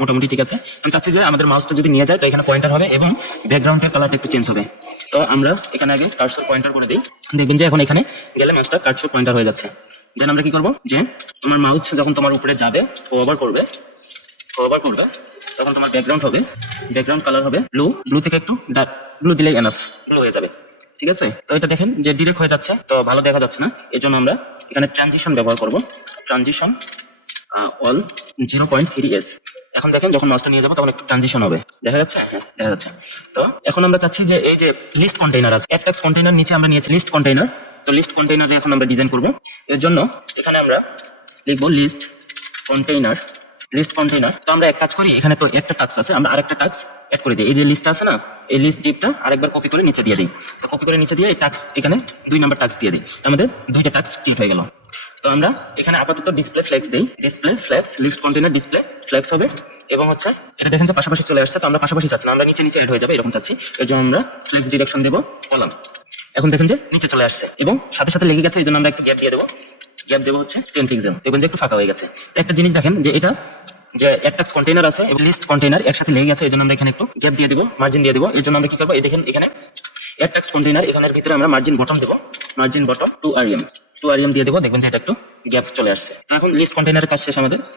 মোটামুটি ঠিক আছে। আমি চাচ্ছি যে আমাদের মাউসটা যদি নিয়ে যায় তো এখানে পয়েন্টার হবে এবং ব্যাকগ্রাউন্ডের কালারটা একটু চেঞ্জ হবে। তো আমরা এখানে আগে কার্সর পয়েন্টার করে দিই, দেখবেন যে এখন এখানে গেলে মাউসটা কার্সর পয়েন্টার হয়ে যাচ্ছে। দেন আমরা কি করব যে তোমার মাউস যখন তোমার উপরে যাবে ওভার করবে তখন তোমার ব্যাকগ্রাউন্ড হবে, ব্যাকগ্রাউন্ড কালার হবে ব্লু থেকে একটু ডার্ক ব্লু দিলেই এনাফ, ব্লু হয়ে যাবে। ঠিক আছে, তো এটা দেখেন যে ডিরেক্ট হয়ে যাচ্ছে, তো ভালো দেখা যাচ্ছে না, এর জন্য আমরা এখানে ট্রানজিশন ব্যবহার করব। Transition all 0.3s। এখন দেখেন যখন মাউসটা নিয়ে যাবো তখন একটু ট্রানজিশন হবে, দেখা যাচ্ছে? হ্যাঁ দেখা যাচ্ছে। তো এখন আমরা চাচ্ছি যে এই যে লিস্ট কন্টেইনার আছে, এক টেক্সট কন্টেইনার নিচে আমরা নিয়েছি লিস্ট কন্টেইনার, তো লিস্ট কন্টেইনারে এখন আমরা ডিজাইন করব। এর জন্য এখানে আমরা লিখবো লিস্ট কন্টেইনার। তো আমরা এক কাজ করি, এখানে তো একটা টাস্ক আছে, আমরা আরেকটা টাস্ক অ্যাড করে দিই। এই যে লিস্ট আছে না, এই লিস্ট ডিপটা আরেকবার কপি করে নিচে দিয়ে দিই। তো কপি করে নিচে দিয়ে এই টাস্ক এখানে 2 নাম্বার টাস্ক দিয়ে দিই, আমাদের 2টা টাস্ক ক্রিয়েট হয়ে গেল। তো আমরা এখানে আপাতত ডিসপ্লে ফ্লেক্স দিই, display flex list container display flex হবে এবং হচ্ছে এটা দেখেন যে পাশাপাশি চলে আসছে, তো আমরা পাশাপাশি চাচ্ছি না, আমরা নিচে নিচে এড হয়ে যাবে এরকম চাচ্ছি। এর জন্য আমরা ফ্লেক্স ডিরেকশন দেবো কলাম। এখন দেখেন যে নিচে চলে আসছে এবং সাথে সাথে লেগে গেছে, এই জন্য আমরা একটু গ্যাপ দিয়ে দেবো, গ্যাপ দেবো হচ্ছে 10 পিক্সেল, দেখবেন যে একটু ফাঁকা হয়ে গেছে। তো একটা জিনিস দেখেন যে এটা যে একটা কন্টেইনার আছে এবং লিস্ট কন্টেইনার একসাথে লেগে গেছে, এই জন্য আমরা এখানে একটু গ্যাপ দিয়ে দিব, মার্জিন দিয়ে দিব। এর জন্য আমরা কি করবো, এই দেখেন এখানে একটা কন্টেইনার, এখানের ভিতরে আমরা মার্জিন বটম দেবো, মার্জিন বটম 2 rem দিয়ে দেবো, দেখবেন যে এটা একটু গ্যাপ চলে আসছে। এখন লিস্ট কন্টেইনারের কাজ শেষ আমাদের।